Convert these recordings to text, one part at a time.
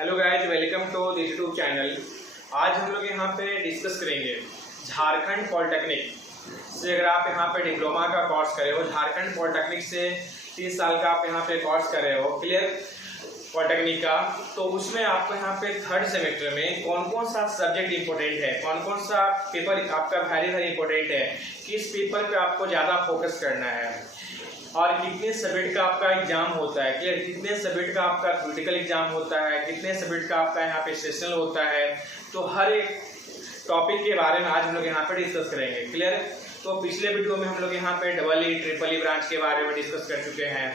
Hello guys, welcome to this YouTube channel. आज हम लोग यहाँ पे डिस्कस करेंगे झारखंड पॉलिटेक्निक से। अगर आप यहाँ पे डिप्लोमा का कोर्स करे हो, झारखंड पॉलिटेक्निक से 30 साल का आप यहाँ पे कोर्स कर रहे हो क्लियर पॉलिटेक्निक का, तो उसमें आपको यहाँ पे थर्ड सेमेस्टर में कौन कौन सा सब्जेक्ट इंपॉर्टेंट है, कौन कौन सा पेपर आपका वेरी इंपॉर्टेंट है, किस पेपर पे आपको ज़्यादा फोकस करना है और कितने सब्जेक्ट का आपका एग्जाम होता है क्लियर, कितने सब्जेक्ट का आपका क्रिटिकल एग्जाम होता है, कितने सब्जेक्ट का आपका यहाँ पे सेशनल होता है। तो हर एक टॉपिक के बारे में आज हम लोग यहाँ पे डिस्कस करेंगे क्लियर। तो पिछले वीडियो में हम लोग यहाँ पे EEE ब्रांच के बारे में डिस्कस कर चुके हैं,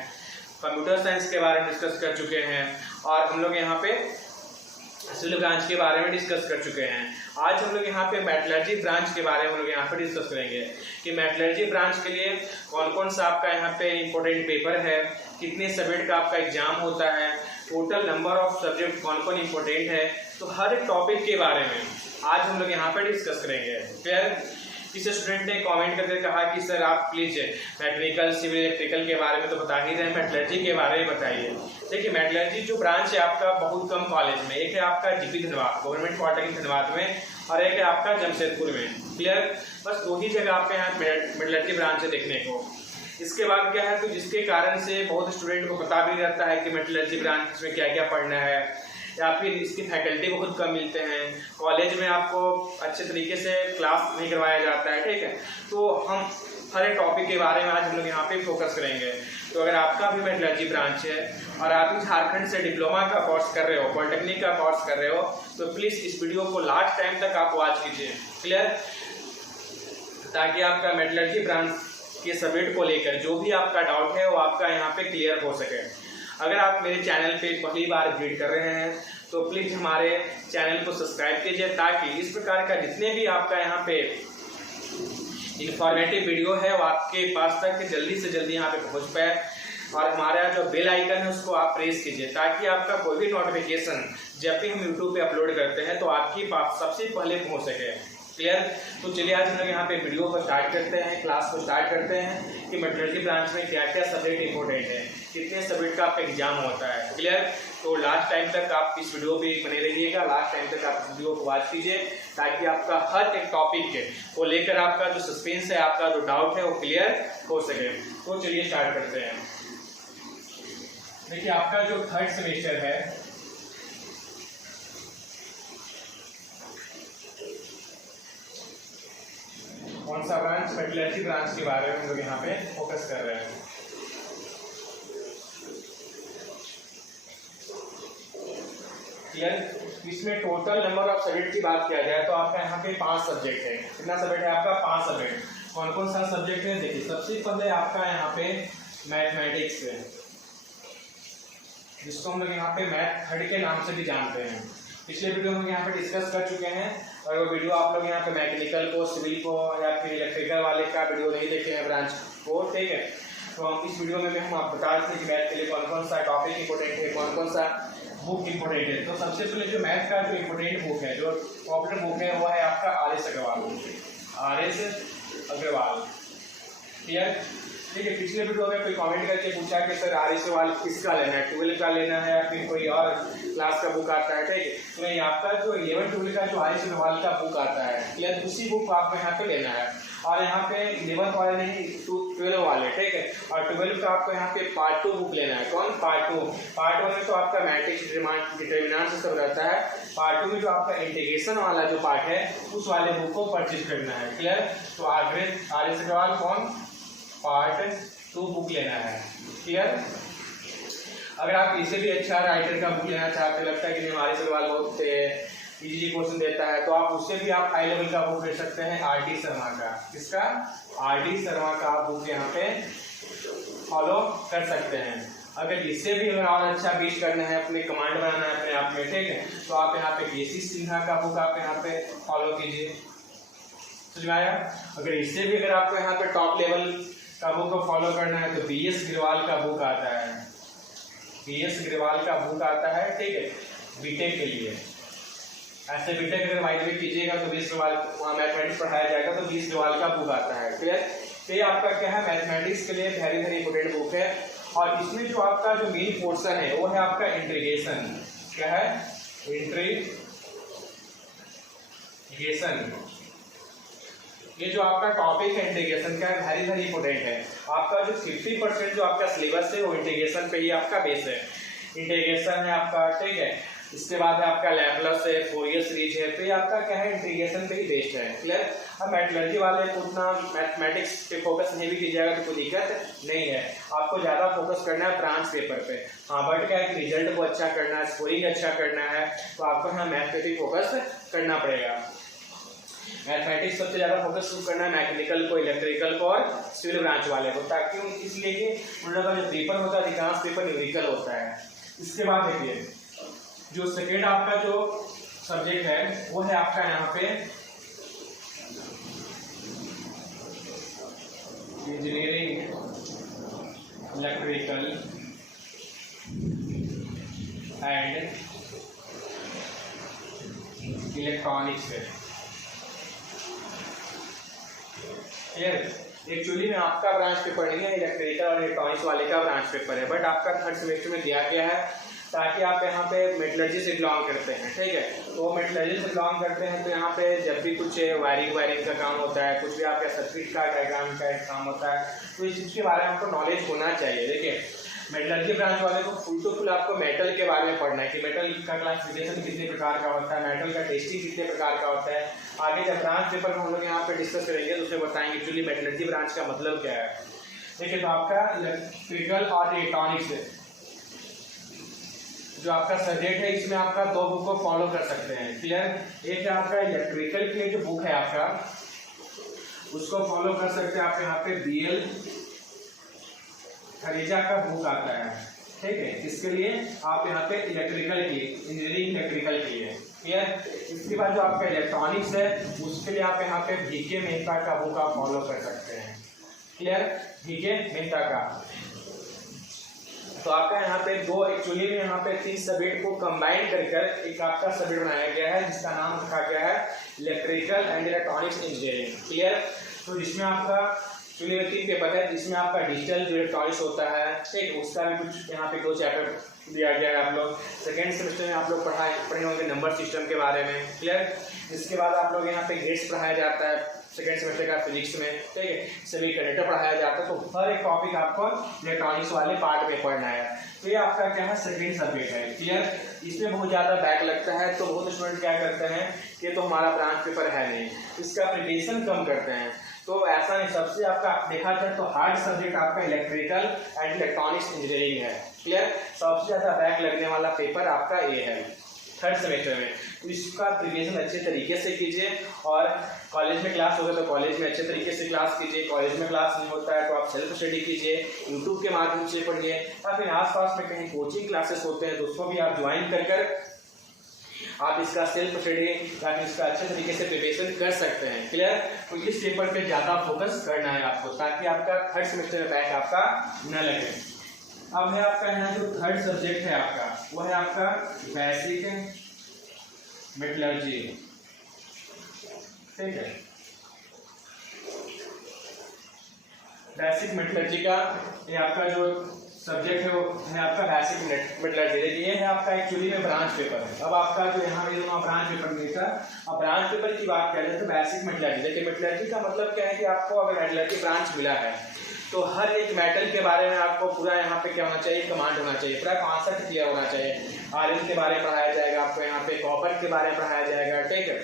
कंप्यूटर साइंस के बारे में डिस्कस कर चुके हैं और हम लोग यहाँ पे सिविल ब्रांच के बारे में डिस्कस कर चुके हैं। आज हम लोग यहाँ पे मेटलर्जी ब्रांच के बारे में हम लोग यहाँ पे डिस्कस करेंगे कि मेटलर्जी ब्रांच के लिए कौन कौन सा आपका यहाँ पे इंपॉर्टेंट पेपर है, कितने सब्जेक्ट का आपका एग्जाम होता है, टोटल नंबर ऑफ सब्जेक्ट कौन कौन इंपॉर्टेंट है। तो हर एक टॉपिक के बारे में आज हम लोग यहाँ पे डिस्कस करेंगे क्लियर। किसी स्टूडेंट ने कमेंट करके कहा कि सर आप प्लीज मैकेनिकल सिविल इलेक्ट्रिकल के बारे में तो बता ही रहे हैं, मेटलर्जी के बारे में बताइए। देखिए मेटलर्जी जो ब्रांच है आपका बहुत कम कॉलेज में, एक है आपका GP Dhanbad government polytechnic Dhanbad में और एक है आपका जमशेदपुर में क्लियर। बस दो ही जगह आपके यहाँ मेटलर्जी ब्रांच है देखने को। इसके बाद क्या है, तो जिसके कारण से बहुत स्टूडेंट को पता भी रहता है कि मेटलर्जी ब्रांच में क्या क्या पढ़ना है, या फिर इसकी फैकल्टी बहुत कम मिलते हैं, कॉलेज में आपको अच्छे तरीके से क्लास नहीं करवाया जाता है, ठीक है। तो हम हर एक टॉपिक के बारे में आज हम लोग यहाँ पे फोकस करेंगे। तो अगर आपका भी मेटलर्जी ब्रांच है और आप भी झारखंड से डिप्लोमा का कोर्स कर रहे हो, पॉलिटेक्निक का कोर्स कर रहे हो, तो प्लीज़ इस वीडियो को लास्ट टाइम तक आप वॉच कीजिए क्लियर, ताकि आपका मेटलर्जी ब्रांच के सब्जेक्ट को लेकर जो भी आपका डाउट है वो आपका यहाँ पे क्लियर हो सके। अगर आप मेरे चैनल पे पहली बार विजिट कर रहे हैं तो प्लीज़ हमारे चैनल को सब्सक्राइब कीजिए, ताकि इस प्रकार का जितने भी आपका यहाँ पे इंफॉर्मेटिव वीडियो है वो आपके पास तक जल्दी से जल्दी यहाँ पे पहुँच पाए। और हमारा जो बेल आइकन है उसको आप प्रेस कीजिए, ताकि आपका कोई भी नोटिफिकेशन जब भी हम यूट्यूब पे अपलोड करते हैं तो आपके पास सबसे पहले पहुँच सके क्लियर। तो चलिए आज हम लोग यहाँ पे वीडियो को स्टार्ट करते हैं, क्लास को स्टार्ट करते हैं कि मेटलर्जी ब्रांच में क्या क्या सब्जेक्ट इंपॉर्टेंट है, कितने सब्जेक्ट का आपका एग्जाम होता है क्लियर। तो लास्ट टाइम तक आप इस वीडियो पे बने रहिएगा, लास्ट टाइम तक आप वीडियो को वॉच कीजिए, ताकि आपका हर एक टॉपिक को लेकर आपका जो सस्पेंस है, आपका जो डाउट है वो क्लियर हो सके। तो चलिए स्टार्ट करते हैं। देखिए आपका जो थर्ड सेमेस्टर है कौन सा ब्रांच, मेटलर्जी ब्रांच के बारे में हम लोग यहाँ पे फोकस कर रहे हैं। क्लियर। इसमें टोटल नंबर ऑफ सब्जेक्ट की बात किया जाए तो आपका यहाँ पे 5 सब्जेक्ट है। कितना सब्जेक्ट है आपका? 5 सब्जेक्ट। कौन कौन सा सब्जेक्ट है? देखिए सबसे पहले आपका यहाँ पे मैथमेटिक्स है, जिसको हम लोग यहाँ पे मैथ थर्ड के नाम से भी जानते हैं। पिछले वीडियो में यहाँ पे डिस्कस कर चुके हैं, और वो वीडियो आप लोग यहाँ पे मैकेनिकल को, सिविल को या फिर इलेक्ट्रिकल वाले का वीडियो नहीं देखे हैं ब्रांच को, ठीक है। तो हम इस वीडियो में हम आप बता देते हैं कि मैथ के लिए कौन कौन सा टॉपिक इंपॉर्टेंट है, कौन कौन सा बुक इंपॉर्टेंट है। तो सबसे पहले जो मैथ का जो इंपॉर्टेंट बुक है, जो पॉपुलर बुक है, वो है आपका RS अग्रवाल क्लियर, ठीक है। पिछले वीडियो में कोई कमेंट करके पूछा कि सर RS अग्रवाल किसका लेना है, 12 का लेना है या फिर कोई और क्लास का बुक आता है, ठीक है। तो नहीं, आपका जो 11-12 का जो RS अग्रवाल का बुक आता है क्लियर, उसी बुक को आपको यहाँ पे लेना है। और यहाँ पे 11 वाले नहीं, 12 वाले, ठीक है। और 12 का आपको यहाँ पे पार्ट 2 बुक लेना है। कौन? पार्ट 2। पार्ट 1 में तो आपका मैट्रिक्स डिटरमिनेंट से सब रहता है, पार्ट 2 में जो आपका इंटीग्रेशन वाला जो पार्ट है उस वाले बुक को परचेज करना है क्लियर। तो RS अग्रवाल कौन? पार्ट 2 बुक लेना है क्लियर। अगर आप इसे भी अच्छा राइटर का बुक लेना चाहते हैं, लगता है कि RS अग्रवाल बहुत इजी क्वेश्चन देता है, तो आप उससे भी आप हाई लेवल का बुक ले सकते हैं, RD शर्मा का। किसका? RD शर्मा का बुक यहाँ पे फॉलो कर सकते हैं। अगर इससे भी और अच्छा बीट करना है, अपने कमांड बनाना है अपने आप में, ठीक है, तो आप यहाँ पे KC सिन्हा का बुक आप यहाँ पे फॉलो कीजिए, समझ में आया। अगर इससे भी अगर आपको यहाँ पे टॉप लेवल का बुक को फॉलो करना है तो BS अग्रवाल का बुक आता है, BS अग्रवाल का बुक आता है, ठीक है, बीटेक के लिए। ऐसे बीटेक अगर वाइड में कीजिएगा तो 20 अग्रवाल वहाँ मैथमेटिक्स पढ़ाया जाएगा तो 20 अग्रवाल का बुक आता है क्लियर। तो ये आपका क्या है, मैथमेटिक्स के लिए वेरी इंपॉर्टेंट बुक है। और इसमें जो आपका जो मेन पोर्शन है वो है आपका इंटीग्रेशन क्या है, इंटीग्रेशन। ये जो आपका टॉपिक है इंटीग्रेशन का, वेरी वेरी इंपॉर्टेंट है। आपका जो 50% जो आपका सिलेबस है वो इंटीग्रेशन पे ही आपका बेस है। इंटीग्रेशन है आपका, ठीक है। इसके बाद है आपका लैपलास है, फोरियर सीरीज है, तो ये आपका क्या है, इंटीग्रेशन पे ही बेस्ड है। क्लियर। अब मेटलर्जी वाले को उतना मैथमेटिक्स पे फोकस नहीं भी कीजिएगा तो कोई दिक्कत नहीं है। आपको ज़्यादा फोकस करना है ब्रांच पेपर पे। हाँ, बट क्या है कि रिजल्ट को अच्छा करना है, स्कोरिंग अच्छा करना है, तो आपको यहाँ मैथ पे भी फोकस करना पड़ेगा। मैथमेटिक्स सबसे ज़्यादा फोकस करना है मैकेनिकल को, इलेक्ट्रिकल को और सिविल ब्रांच वाले को, ताकि इसलिए कि उन लोगों का जो पेपर होता है अधिकांश पेपर न्यूमेरिकल होता है। इसके बाद देखिए जो सेकेंड आपका जो सब्जेक्ट है वो है आपका यहाँ पे इंजीनियरिंग इलेक्ट्रिकल एंड इलेक्ट्रॉनिक्स है। एक्चुअली में आपका ब्रांच पेपर नहीं है, इलेक्ट्रिकल और इलेक्ट्रॉनिक्स वाले का ब्रांच पेपर है, बट आपका थर्ड सेमेस्टर में दिया गया है ताकि आप यहाँ पे मेटलर्जी से बिलोंग करते हैं, ठीक है। तो मेटलर्जी से बिलोंग करते हैं तो यहाँ पे जब भी कुछ वायरिंग का काम होता है, कुछ भी आपका सर्किट का डायग्राम का काम होता है, तो इस चीज़ के बारे में आपको नॉलेज होना चाहिए। देखिए मेटलर्जी ब्रांच वाले को फुल टू फुल आपको मेटल के बारे में पढ़ना है कि मेटल का क्लासिफिकेशन कितने प्रकार का होता है, मेटल का टेस्टिंग कितने प्रकार का होता है। आगे जब ब्रांच पेपर में हम लोग यहाँ पे डिस्कस करेंगे तो उसे बताएंगे एक्चुअली मेटलर्जी ब्रांच का मतलब क्या है। देखिए तो आपका इलेक्ट्रिकल और इलेक्ट्रॉनिक्स जो आपका सब्जेक्ट है इसमें आपका दो बुक को फॉलो कर सकते हैं। क्लियर। एक है आपका इलेक्ट्रिकल के लिए जो बुक है आपका उसको फॉलो कर सकते हैं आप यहाँ पे BL खरीजा का बुक आता है, ठीक है। इसके लिए आप यहाँ पे इलेक्ट्रिकल की इंजीनियरिंग इलेक्ट्रिकल के लिए। क्लियर। इसके बाद जो आपका इलेक्ट्रॉनिक्स है उसके लिए आप यहाँ पे VK मेहता का बुक आप फॉलो कर सकते हैं। क्लियर। VK मेहता का। तो आपका यहाँ पे दो एक्चुअली में यहाँ पे 3 सब्जेक्ट को कंबाइन कर एक आपका सब्जेक्ट बनाया गया है जिसका नाम रखा गया है electrical and electronics engineering. Clear. तो जिसमें आपका एक्चुअली में 3 पेपर है, जिसमें आपका डिजिटल जो इलेक्ट्रॉनिक्स होता है, ठीक, उसका भी कुछ यहाँ पे 2 चैप्टर दिया गया है। आप लोग सेकेंड सेमेस्टर में आप लोग पढ़े होंगे नंबर सिस्टम के बारे में। क्लियर। इसके बाद आप लोग यहाँ पे गेट्स पढ़ाया जाता है सेकेंड सेमेस्टर का फिजिक्स में, ठीक है। सभी कंडक्टर पढ़ाया जाता है। तो हर एक टॉपिक आपको इलेक्ट्रॉनिक्स वाले पार्ट में पढ़ना है। तो ये आपका क्या है, सेकेंड सब्जेक्ट है। क्लियर। इसमें बहुत ज़्यादा बैक लगता है तो बहुत स्टूडेंट क्या करते हैं कि तो हमारा ब्रांच पेपर है नहीं, इसका प्रिपरेशन कम करते हैं। तो ऐसा नहीं, सबसे आपका देखा जाए तो हार्ड सब्जेक्ट आपका इलेक्ट्रिकल एंड इलेक्ट्रॉनिक्स इंजीनियरिंग है। क्लियर। सबसे ज़्यादा बैक लगने वाला पेपर आपका ये है थर्ड सेमेस्टर में। तो इसका प्रिपरेशन अच्छे तरीके से कीजिए और कॉलेज में क्लास होगा तो कॉलेज में अच्छे तरीके से क्लास कीजिए। कॉलेज में क्लास नहीं होता है तो आप सेल्फ स्टडी कीजिए, यूट्यूब के माध्यम से पढ़िए, या फिर आसपास में कहीं कोचिंग क्लासेस होते हैं तो उसको भी आप ज्वाइन कर आप इसका सेल्फ स्टडी या फिर इसका अच्छे तरीके से प्रिपरेशन कर सकते हैं। क्लियर। तो इस पेपर पे ज़्यादा फोकस करना है आपको ताकि आपका थर्ड सेमेस्टर में बैक आपका न लगे। अब है आपका यहाँ जो थर्ड सब्जेक्ट है आपका वो है आपका बेसिक मेटलर्जी, ठीक है। बेसिक मेटलर्जी का ये आपका जो सब्जेक्ट है वो है आपका बेसिक मेटलर्जी। ये है आपका एक्चुअली में ब्रांच पेपर है। अब आपका जो यहाँ पे ब्रांच पेपर मिलता है, अब ब्रांच पेपर की बात करें तो बेसिक मेटलर्जी। देखिए मेटलर्जी का मतलब क्या है कि आपको अगर मेटलर्जी ब्रांच मिला है तो हर एक मेटल के बारे में आपको पूरा यहाँ पे क्या होना चाहिए, कमांड होना चाहिए, पूरा कॉन्सेप्ट क्लियर होना चाहिए। आयरन के बारे में पढ़ाया जाएगा आपको, यहाँ पे कॉपर के बारे में पढ़ाया जाएगा, ठीक है,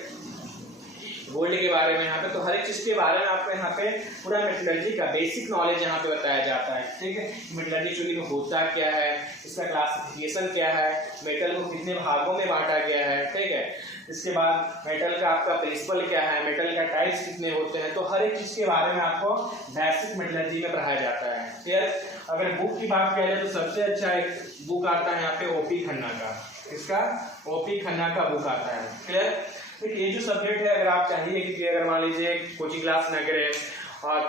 गोल्ड के बारे में यहाँ पे, तो हर एक चीज़ के बारे में आपको यहाँ पे पूरा मेटलर्जी का बेसिक नॉलेज यहाँ पे बताया जाता है, ठीक है। मेटलर्जी एक्चुअली में होता क्या है, इसका क्लासिफिकेशन क्या है, मेटल को कितने भागों में बांटा गया है, ठीक है। इसके बाद मेटल का आपका प्रिंसिपल क्या है, मेटल का टाइप्स कितने होते हैं, तो हर एक चीज़ के बारे में आपको बेसिक मेटलर्जी में पढ़ाया जाता है। क्लियर। अगर बुक की बात करें तो सबसे अच्छा एक बुक आता है यहाँ पे OP खन्ना का, इसका OP खन्ना का बुक आता है। क्लियर। तो ये जो सब्जेक्ट है अगर आप चाहिए कि अगर मान लीजिए कोचिंग क्लास ना करें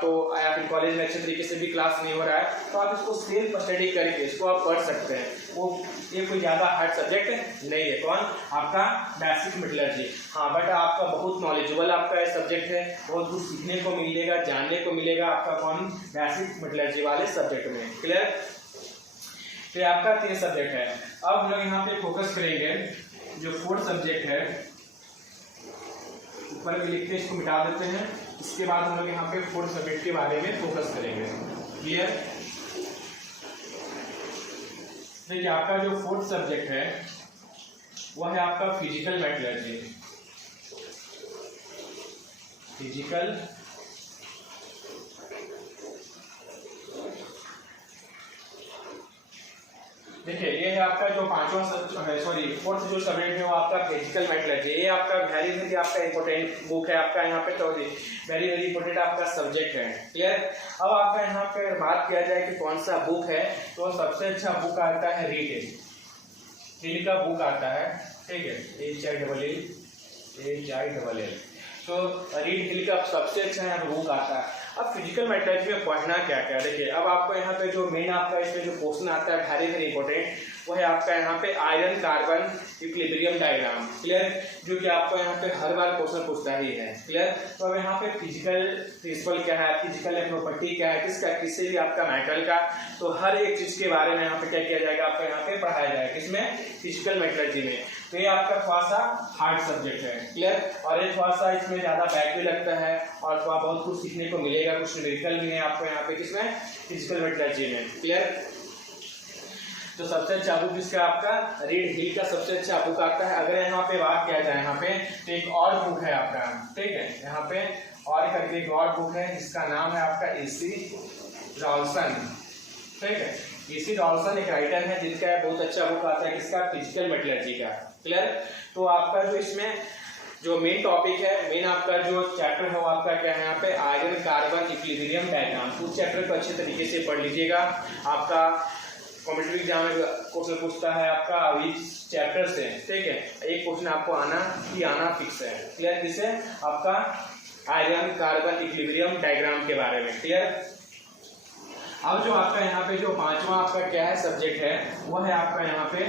तो या फिर कॉलेज में अच्छे तरीके से भी क्लास नहीं हो रहा है तो आप इसको सेल्फ स्टडी करके इसको आप पढ़ सकते हैं। वो ये कोई ज़्यादा हार्ड सब्जेक्ट नहीं है। कौन? आपका बेसिक मेटलर्जी। हाँ, बट आपका बहुत नॉलेजेबल आपका ये सब्जेक्ट है, बहुत कुछ सीखने को मिलेगा, जानने को मिलेगा आपका कौन बेसिक मेटलर्जी वाले सब्जेक्ट में। क्लियर। तो ये आपका 3 सब्जेक्ट है। अब हम लोग यहाँ पे फोकस करेंगे जो 4th सब्जेक्ट है, ऊपर भी लिखते हैं, इसको मिटा देते हैं। इसके बाद हम लोग यहाँ पे 4th सब्जेक्ट के बारे में फोकस करेंगे। क्लियर? देखिए आपका जो 4th सब्जेक्ट है वह है आपका फिजिकल मेटलर्जी। फिजिकल देखिए ये है आपका जो 4th जो सब्जेक्ट है वो आपका फिजिकल मेटलर्जी। ये आपका वेरी आपका इंपॉर्टेंट बुक है आपका यहाँ पे, तो वेरी इंपॉर्टेंट आपका सब्जेक्ट है। क्लियर? अब आपका यहाँ पे बात किया जाए कि कौन सा बुक है, तो सबसे अच्छा बुक आता है रीड का बुक आता है। ठीक है, HILL। तो रीड हिल का सबसे अच्छा यहाँ बुक आता है। अब फिजिकल मेटलर्जी में पढ़ना क्या क्या, देखिए अब आपको यहाँ पे जो मेन आपका इसमें जो क्वेश्चन आता है वेरी इंपॉर्टेंट, वो है आपका यहाँ पे iron carbon equilibrium diagram. Clear? जो कि आपको यहाँ पे हर बार क्वेश्चन पूछता ही है। क्लियर? तो अब यहाँ पे फिजिकल प्रिंसिपल क्या है, फिजिकल प्रॉपर्टी क्या है, किससे भी आपका मेटल का, तो हर एक चीज के बारे में यहाँ पे क्या किया जाएगा, आपको यहाँ पे पढ़ाया जाएगा। किसमें? फिजिकल मेटलर्जी में। तो ये आपका थोड़ा सा हार्ड सब्जेक्ट है। क्लियर? और ये थोड़ा सा इसमें ज्यादा बैक भी लगता है और थोड़ा बहुत कुछ सीखने को मिलेगा, कुछ न्यूमेरिकल भी है आपको यहाँ पे। किसमें? फिजिकल मेटलर्जी में। क्लियर? तो सबसे अच्छा बुक जिसका आपका रीड हिल का सबसे अच्छा बुक आता है। अगर यहाँ पे बात किया जाए यहाँ पे, तो एक और बुक है आपका, ठीक है, यहाँ पे और करके एक और बुक है जिसका नाम है आपका AC रॉल्सन। ठीक है, AC रॉल्सन एक राइटर है जिसका बहुत अच्छा बुक आता है, किसका? फिजिकल मेटलर्जी का। क्लियर? तो आपका जो इसमें जो मेन टॉपिक है, मेन आपका जो चैप्टर है वो आपका क्या है यहाँ पे, आयरन कार्बन इक्विलिब्रियम डायग्राम। उस चैप्टर को अच्छे तरीके से पढ़ लीजिएगा। आपका कॉम्पिटिटिव एग्जाम में क्वेश्चन पूछता है आपका इस चैप्टर से। ठीक है, एक क्वेश्चन आपको आना फिक्स है। क्लियर? किसे? आपका आयरन कार्बन इक्विलिब्रियम डायग्राम के बारे में। क्लियर? अब जो आपका यहाँ पे जो 5वां आपका क्या है सब्जेक्ट है, वो है आपका यहाँ पे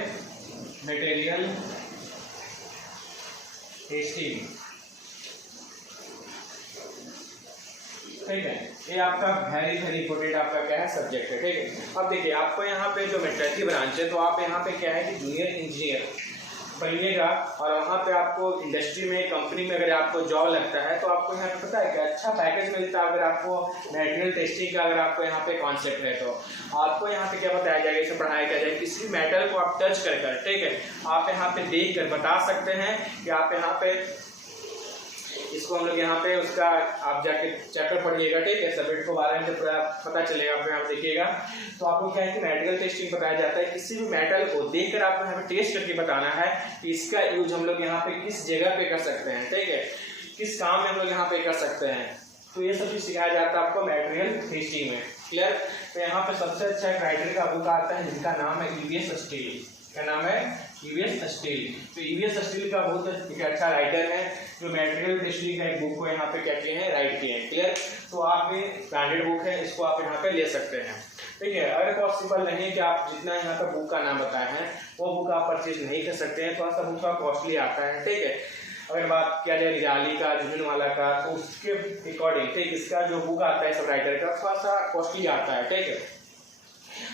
मटेरियल टेस्टिंग। ठीक है, ये आपका वेरी इंपॉर्टेंट आपका क्या है सब्जेक्ट है। ठीक है, अब देखिए आपको यहाँ पे जो मेटलर्जी ब्रांच है, तो आप यहाँ पे क्या है कि जूनियर इंजीनियर बनिएगा और वहाँ पे आपको इंडस्ट्री में, कंपनी में अगर आपको जॉब लगता है तो आपको यहाँ पे पता है क्या अच्छा पैकेज मिलता है। अगर आपको मटेरियल टेस्टिंग का अगर आपको यहाँ पे कॉन्सेप्ट है, तो आपको यहाँ पे क्या बताया जाएगा, इसे पढ़ाया जाएगा। किसी भी मेटल को आप टच कर, ठीक है, आप यहाँ पे देख कर बता सकते हैं कि आप यहाँ पे इसको हम लोग यहाँ पे उसका आप जाके चैप्टर पढ़िएगा। ठीक है, सब्जेक्ट के बारे में जब पता चलेगा आपको यहाँ पे देखिएगा, तो आपको क्या है कि मेटल टेस्टिंग बताया जाता है। किसी भी मेटल को देखकर आपको यहाँ पे टेस्ट करके बताना है कि इसका यूज हम लोग यहाँ पे किस जगह पे कर सकते हैं। ठीक है, किस काम में हम लोग यहाँ पे कर सकते हैं, तो ये सब चीज सिखाया जाता है आपको मेटेरियल टेस्टिंग में। क्लियर? तो यहाँ पे सबसे अच्छा एक राइटर का बुक आता है जिनका नाम है EVS स्टील। क्या नाम है? EVS steel. तो EVS स्टील का बहुत एक अच्छा राइटर है जो मेटेरियल टेस्टिंग का एक बुक को यहाँ पे क्या किए हैं, राइट किए हैं। क्लियर? तो आप ये ब्रांडेड बुक है, इसको आप यहाँ पे ले सकते हैं। ठीक है, अगर पॉसिबल नहीं कि आप जितना यहाँ पे बुक का नाम बताए हैं वो बुक आप परचेज नहीं कर सकते हैं, थोड़ा सा बुक का कॉस्टली आता है। ठीक है, अगर बात किया जाए रिजाली का, जुबिन वाला का, तो उसके अकॉर्डिंग ठीक इसका जो बुक आता है सब राइटर का थोड़ा सा कॉस्टली आता है। ठीक है,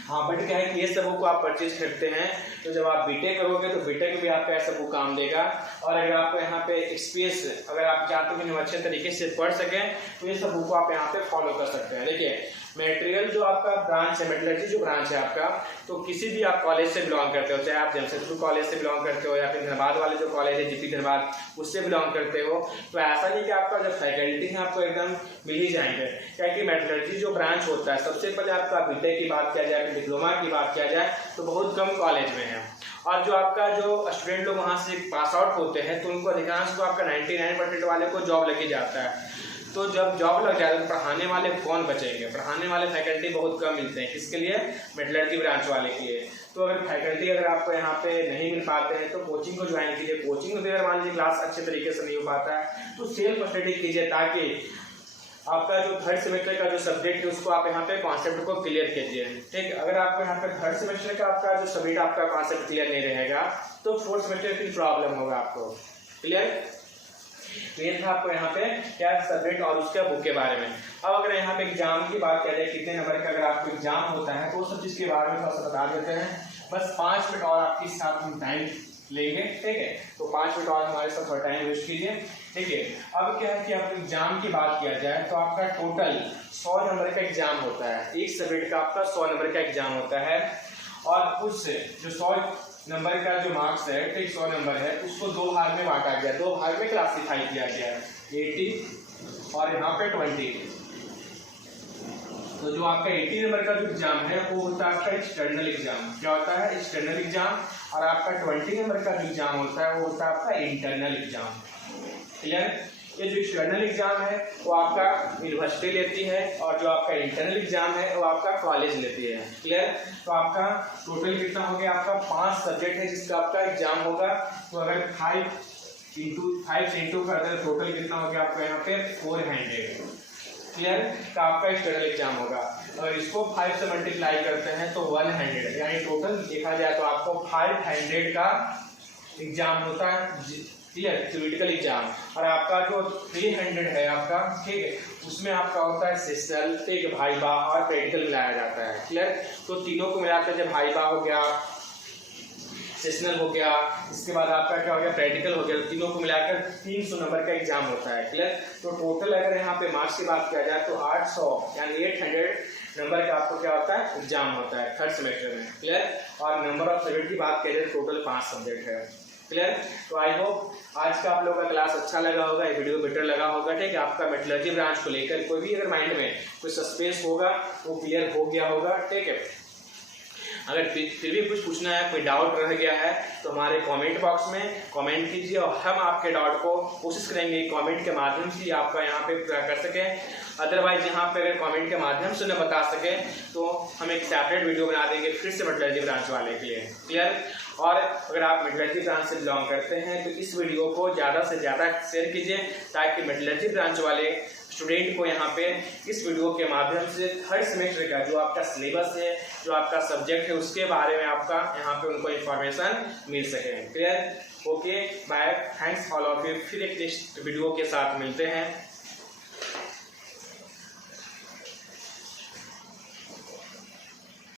हाँ, बट क्या है कि ये सब बुक को आप परचेज करते हैं तो जब आप बीटेक करोगे तो बीटेक में भी आपका ऐसा बुक काम देगा। और अगर आपको यहाँ पे एक्सपीरियंस अगर आप चाहते हो कि अच्छे तरीके से पढ़ सकें तो ये सब बुक को आप यहाँ पे फॉलो कर सकते हैं। देखिए मटेरियल जो आपका ब्रांच है, मेटलर्जी जो ब्रांच है आपका, तो किसी भी आप कॉलेज से बिलोंग करते हो, चाहे आप जमशेदपुर कॉलेज से बिलोंग करते हो या फिर धनबाद वाले जो कॉलेज है GP धनबाद उससे बिलोंग करते हो, तो ऐसा नहीं कि आपका जो फैकल्टी है आपको एकदम मिल ही जाएंगे। क्या कि मेटलर्जी जो ब्रांच होता है, सबसे पहले आपका बीटेक की बात किया जाए, डिप्लोमा की बात किया जाए तो बहुत कम कॉलेज में है। और जो आपका जो स्टूडेंट लोग वहाँ से पास आउट होते हैं तो उनको अधिकांश को आपका 99% वाले को जॉब लग ही जाता है। तो जब जॉब लग जाए तो पढ़ाने वाले कौन बचेंगे? पढ़ाने वाले फैकल्टी बहुत कम मिलते हैं। किसके लिए? मेटलर्जी ब्रांच वाले के लिए। तो अगर फैकल्टी अगर आपको यहाँ पे नहीं मिल पाते हैं तो कोचिंग को ज्वाइन कीजिए। कोचिंग में अगर मान लीजिए क्लास अच्छे तरीके से नहीं हो पाता है तो सेल्फ स्टडी कीजिए, ताकि आपका जो थर्ड सेमेस्टर का जो सब्जेक्ट है उसको आप यहाँ पे कॉन्सेप्ट को क्लियर कीजिए। ठीक, अगर आपको यहाँ पे थर्ड सेमेस्टर का आपका जो सब्जेक्ट आपका कॉन्सेप्ट क्लियर नहीं रहेगा तो फोर्थ सेमेस्टर की प्रॉब्लम होगा आपको। क्लियर? तो ये था आपको यहाँ पे क्या सब्जेक्ट और उसके बुक के बारे में। अब अगर यहाँ पे एग्जाम की बात किया जाए कितने नंबर का अगर आपको एग्जाम होता है तो वो सब चीज़ के बारे में थोड़ा सा बता देते हैं। बस 5 मिनट और आपके साथ हम टाइम लेंगे, ठीक है। तो 5 मिनट और हमारे साथ थोड़ा टाइम वेस्ट कीजिए। देखिए अब क्या है कि आपको एग्जाम की बात किया जाए तो आपका टोटल 100 नंबर का एग्जाम होता है। एक सब्जेक्ट का आपका 100 नंबर का एग्जाम होता है और उससे जो 100 नंबर का जो मार्क्स है, ठीक 100 नंबर है, उसको 2 भाग में बांटा गया, 2 भाग में क्लासिफाई किया गया है, 80 और यहाँ पे 20। तो जो आपका 80 नंबर का जो एग्जाम है वो होता है आपका एक्सटर्नल एग्जाम। क्या होता है? External exam. और आपका 20 नंबर का जो एग्जाम होता है वो होता है आपका इंटरनल एग्जाम। क्लियर? ये जो एक्सटर्नल एग्जाम है वो आपका यूनिवर्सिटी लेती है और जो आपका इंटरनल एग्जाम है वो आपका कॉलेज लेती है। क्लियर? तो आपका टोटल कितना हो गया? आपका 5 सब्जेक्ट है जिसका आपका एग्जाम होगा। तो अगर 5 इंटू कर दे टोटल कितना हो गया आपका यहाँ पे 400। क्लियर? तो आपका एक्सटर्नल एग्जाम होगा। अगर इसको 5 से मल्टीप्लाई करते हैं तो 100, यानी टोटल देखा जाए तो आपको 500 का एग्जाम होता है। क्लियर? Theoretical exam. और आपका जो 300 है आपका, ठीक है, उसमें आपका होता है सेशनल, ठीक, भाइबा और प्रैक्टिकल मिलाया जाता है। क्लियर? तो तीनों को मिलाकर जब भाइबा हो गया, सेशनल हो गया, इसके बाद आपका क्या हो गया, प्रैक्टिकल हो गया, तो तीनों को मिलाकर 300 नंबर का एग्जाम होता है। क्लियर? तो टोटल अगर यहाँ पे मार्क्स की बात किया जाए तो 800 यानी 800 नंबर का आपको क्या होता है, एग्जाम होता है 3rd सेमेस्टर में। क्लियर? और नंबर ऑफ सब्जेक्ट की बात किया जाए टोटल 5 सब्जेक्ट है। क्लियर? तो आई होप आज का आप लोगों का क्लास अच्छा लगा होगा, ये वीडियो बेटर लगा होगा, ठीक है। आपका मेटलर्जी ब्रांच को लेकर कोई भी अगर माइंड में कोई सस्पेंस होगा वो क्लियर हो गया होगा, ठीक है। अगर फिर भी कुछ पूछना है, कोई डाउट रह गया है तो हमारे कमेंट बॉक्स में कमेंट कीजिए और हम आपके डाउट को कोशिश करेंगे कमेंट के माध्यम से आपका यहाँ पे पूरा कर सकें। अदरवाइज यहाँ पे अगर कमेंट के माध्यम से न बता सके तो हम एक सेपरेट वीडियो बना देंगे फिर से मेटलर्जी ब्रांच वाले के लिए। क्लियर? और अगर आप मेटलर्जी ब्रांच से बिलोंग करते हैं तो इस वीडियो को ज़्यादा से ज़्यादा शेयर कीजिए ताकि मेटलर्जी ब्रांच वाले स्टूडेंट को यहाँ पे इस वीडियो के माध्यम से 3rd सेमेस्टर का जो आपका सिलेबस है, जो आपका सब्जेक्ट है, उसके बारे में आपका यहाँ पे उनको इन्फॉर्मेशन मिल सके। Clear? Okay, bye, thanks all of you. फिर एक नेक्स्ट वीडियो के साथ मिलते हैं।